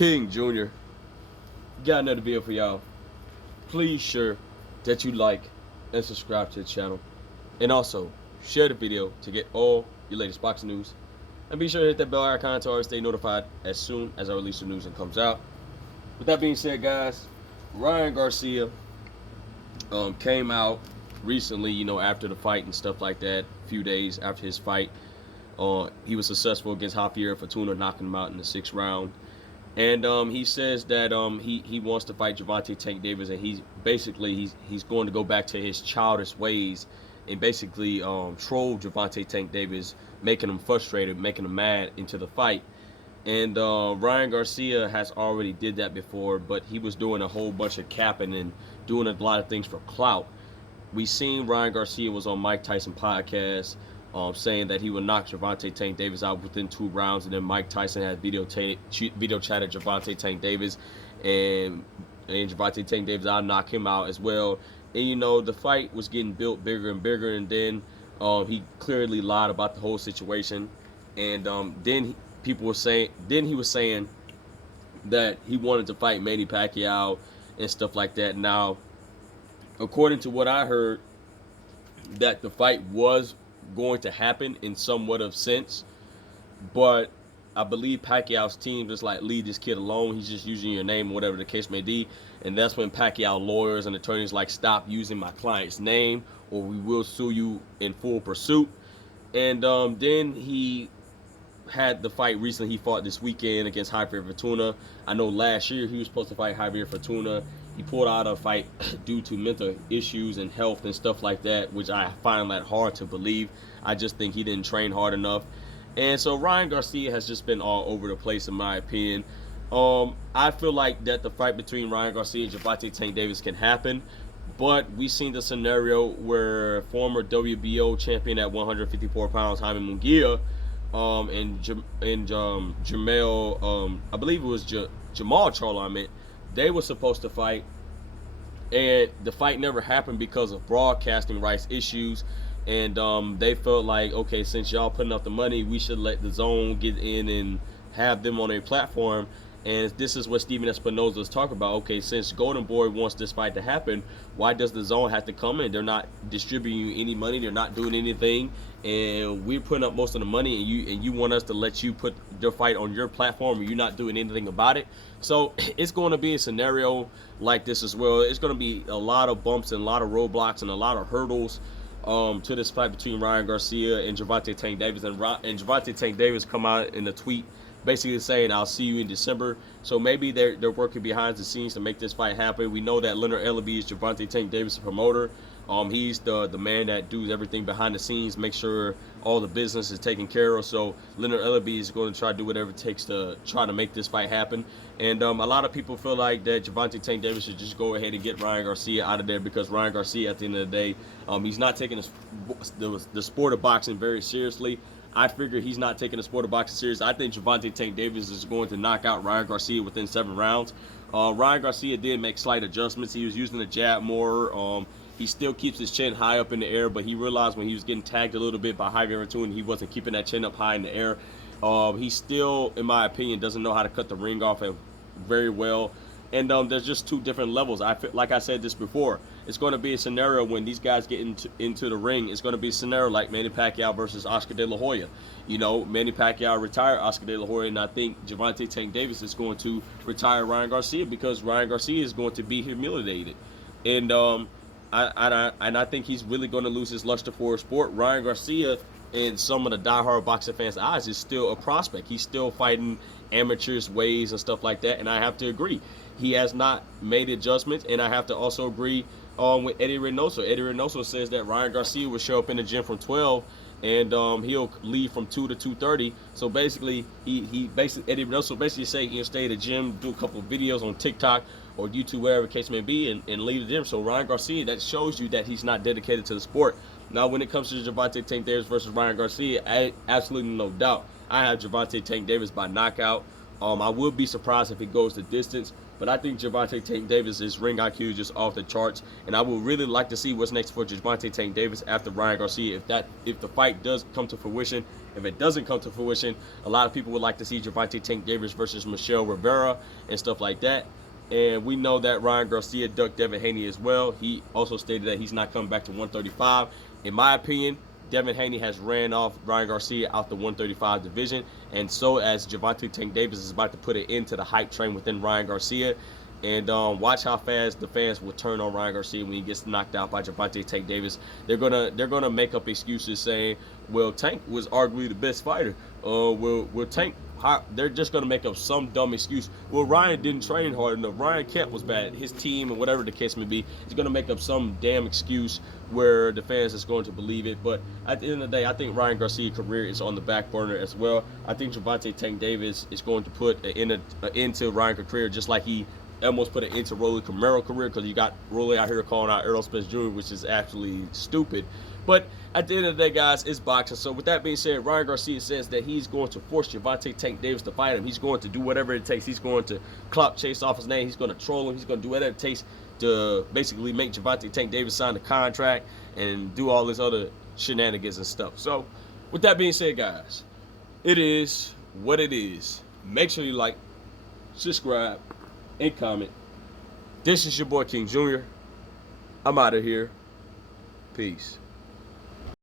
King Jr. got another video for y'all. Please sure that you like and subscribe to the channel. And also, share the video to get all your latest boxing news. And be sure to hit that bell icon to always stay notified as soon as I release the news and comes out. With that being said, guys, Ryan Garcia came out recently, after the fight and stuff like that, a few days after his fight. He was successful against Javier Fortuna, knocking him out in the 6th round. And he says that he wants to fight Gervonta Tank Davis, and he's going to go back to his childish ways and basically troll Gervonta Tank Davis, making him frustrated, making him mad into the fight. And Ryan Garcia has already did that before, but he was doing a whole bunch of capping and doing a lot of things for clout. We seen Ryan Garcia was on Mike Tyson podcast saying that he would knock Gervonta Tank Davis out within 2 rounds, and then Mike Tyson had video chatted Gervonta Tank Davis, and Gervonta Tank Davis, I'll knock him out as well. And the fight was getting built bigger and bigger, and then he clearly lied about the whole situation. And then he was saying that he wanted to fight Manny Pacquiao and stuff like that. Now, according to what I heard, that the fight was going to happen in somewhat of sense, but I believe Pacquiao's team just like, leave this kid alone, he's just using your name, whatever the case may be. And that's when Pacquiao lawyers and attorneys like, stop using my client's name or we will sue you in full pursuit. And then he had the fight recently. He fought this weekend against Javier Fortuna. I know last year he was supposed to fight Javier Fortuna. He pulled out a fight due to mental issues and health and stuff like that, which I find that hard to believe. I just think he didn't train hard enough. And so Ryan Garcia has just been all over the place, in my opinion. I feel like that the fight between Ryan Garcia and Gervonta Tank Davis can happen, but we've seen the scenario where former WBO champion at 154 pounds, Jaime Munguia, and Jamel, I believe it was Jamal Charlo, they were supposed to fight, and the fight never happened because of broadcasting rights issues. And they felt like, okay, since y'all putting up the money, we should let the Zone get in and have them on a platform. And this is what Steven Espinoza is talking about. Okay, since Golden Boy wants this fight to happen, why does the Zone have to come in? They're not distributing you any money. They're not doing anything. And we're putting up most of the money, and you want us to let you put your fight on your platform, and you're not doing anything about it. So it's going to be a scenario like this as well. It's going to be a lot of bumps and a lot of roadblocks and a lot of hurdles to this fight between Ryan Garcia and Gervonta Tank Davis. And Gervonta Tank Davis come out in a tweet basically saying, I'll see you in December. So maybe they're working behind the scenes to make this fight happen. We know that Leonard Ellaby is Gervonta Tank Davis' promoter. He's the man that does everything behind the scenes, make sure all the business is taken care of. So Leonard Ellaby is going to try to do whatever it takes to try to make this fight happen. And a lot of people feel like that Gervonta Tank Davis should just go ahead and get Ryan Garcia out of there, because Ryan Garcia, at the end of the day, he's not taking the sport of boxing very seriously. I figure he's not taking the sport of boxing serious. I think Gervonta Tank Davis is going to knock out Ryan Garcia within 7 rounds. Ryan Garcia did make slight adjustments. He was using the jab more. He still keeps his chin high up in the air, but he realized when he was getting tagged a little bit by Javier Fortuna, he wasn't keeping that chin up high in the air. He still, in my opinion, doesn't know how to cut the ring off very well. And there's just 2 different levels. I feel like I said this before. It's going to be a scenario when these guys get into the ring. It's going to be a scenario like Manny Pacquiao versus Oscar De La Hoya. Manny Pacquiao retired Oscar De La Hoya, and I think Gervonta Tank Davis is going to retire Ryan Garcia, because Ryan Garcia is going to be humiliated. And I think he's really going to lose his luster for a sport. Ryan Garcia, in some of the diehard boxing fans' eyes, is still a prospect. He's still fighting amateur's ways and stuff like that, and I have to agree. He has not made adjustments, and I have to also agree with Eddie Reynoso. Eddie Reynoso says that Ryan Garcia will show up in the gym from 12, and he'll leave from 2 to 2:30. So basically, Eddie Reynoso basically say he'll stay at the gym, do a couple of videos on TikTok or YouTube, wherever the case may be, and leave the gym. So Ryan Garcia, that shows you that he's not dedicated to the sport. Now, when it comes to Gervonta Tank Davis versus Ryan Garcia, absolutely no doubt, I have Gervonta Tank Davis by knockout. I would be surprised if it goes the distance, but I think Gervonta Tank Davis' ring IQ is just off the charts, and I would really like to see what's next for Gervonta Tank Davis after Ryan Garcia. If the fight does come to fruition If it doesn't come to fruition, a lot of people would like to see Gervonta Tank Davis versus Michelle Rivera and stuff like that. And we know that Ryan Garcia ducked Devin Haney as well. He also stated that he's not coming back to 135. In my opinion, Devin Haney has ran off Ryan Garcia out the 135 division, and so as Gervonta Tank Davis is about to put it into the hype train within Ryan Garcia. And watch how fast the fans will turn on Ryan Garcia when he gets knocked out by Gervonta Tank Davis. They're gonna make up excuses saying, "Well, Tank was arguably the best fighter." Will Tank? They're just gonna make up some dumb excuse. Well, Ryan didn't train hard enough. Ryan Kemp was bad. His team and whatever the case may be, he's gonna make up some damn excuse where the fans is going to believe it. But at the end of the day, I think Ryan Garcia's career is on the back burner as well. I think Gervonta Tank Davis is going to put an end to Ryan's career, just like he almost put it into Rolly Camaro's career, because you got Rolly out here calling out Errol Spence Jr., which is actually stupid. But at the end of the day, guys, it's boxing. So with that being said, Ryan Garcia says that he's going to force Gervonta Tank Davis to fight him. He's going to do whatever it takes. He's going to clout chase off his name. He's going to troll him. He's going to do whatever it takes to basically make Gervonta Tank Davis sign the contract and do all this other shenanigans and stuff. So with that being said, guys, it is what it is. Make sure you like, subscribe, and comment. This is your boy King Jr. I'm out of here. Peace.